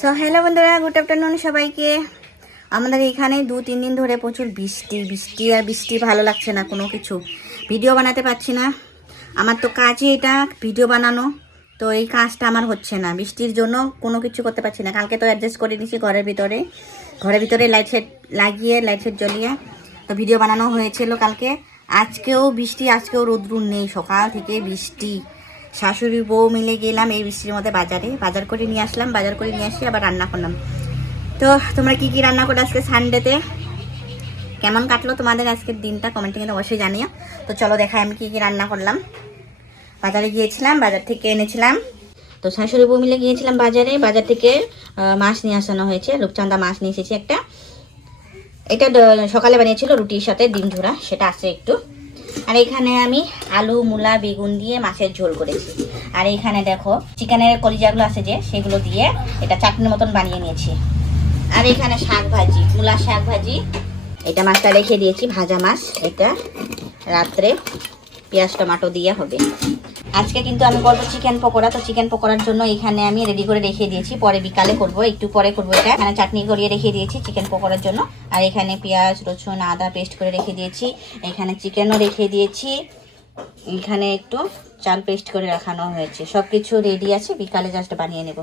So hello বন্ধুরা, good afternoon সবাইকে। আমাদের এখানে 2-3 দিন ধরে প্রচুর বৃষ্টি বৃষ্টি আর বৃষ্টি, ভালো লাগছে না কোনো কিছু। ভিডিও বানাতে পারছি না, আমার তো কাজই এটা ভিডিও বানানো, তো এই কাজটা আমার হচ্ছে না বৃষ্টির জন্য, কোনো কিছু করতে পারছি না। কালকে তো অ্যাডজাস্ট করে নিয়েছি ঘরের ভিতরে লাইট সেট লাগিয়ে, লাইট সেট জ্বলিয়ে তো ভিডিও বানানো হয়েছিল কালকে। আজকেও বৃষ্টি, আজকেও রোদ্রুর নেই, সকাল থেকে বৃষ্টি। শাশুড়ি বউ মিলে গেলাম এই বৃষ্টির মধ্যে বাজার করে নিয়ে আসলাম, বাজার করে নিয়ে আসি আবার রান্না করলাম। তো তোমরা কি কি রান্না করে আজকে সানডেতে, কেমন কাটলো তোমাদের আজকের দিনটা, কমেন্টে কিন্তু অবশ্যই জানিও। তো চলো দেখাই আমি কি কি রান্না করলাম। বাজারে গিয়েছিলাম, বাজার থেকে এনেছিলাম, তো শাশুড়ি বউ মিলে গিয়েছিলাম বাজার থেকে মাছ নিয়ে আসানো হয়েছে, রূপচাঁদা মাছ নিয়ে এসেছি একটা। এটা সকালে বানিয়েছিল রুটির সাথে ডিম ঝোড়া, সেটা আছে একটু। আর এখানে আমি আলু মূলা বেগুন দিয়ে মাছের ঝোল করেছি। আর এখানে দেখো চিকেনের কলিজাগুলো আছে যে, সেগুলো দিয়ে এটা চাটনির মতন বানিয়ে নিয়েছি। আর এখানে শাক ভাজি, মূলা শাক ভাজি। এটা মাছটা রেখে দিয়েছি, ভাজা মাছ, এটা রাত্রে পেঁয়াজ টমেটো দিয়ে হবে। আজকে কিন্তু আমি করবো চিকেন পকোড়া, তো চিকেন পকোড়ার জন্য এখানে আমি রেডি করে রেখে দিয়েছি, পরে বিকালে করব, একটু পরে করবো এটা। এখানে চাটনি করিয়ে রেখে দিয়েছি চিকেন পকোড়ার জন্য। আর এখানে পেঁয়াজ রসুন আদা পেস্ট করে রেখে দিয়েছি, এখানে চিকেনও রেখে দিয়েছি, এখানে একটু চাল পেস্ট করে রাখানো হয়েছে। সব কিছু রেডি আছে, বিকালে জাস্ট বানিয়ে নেব।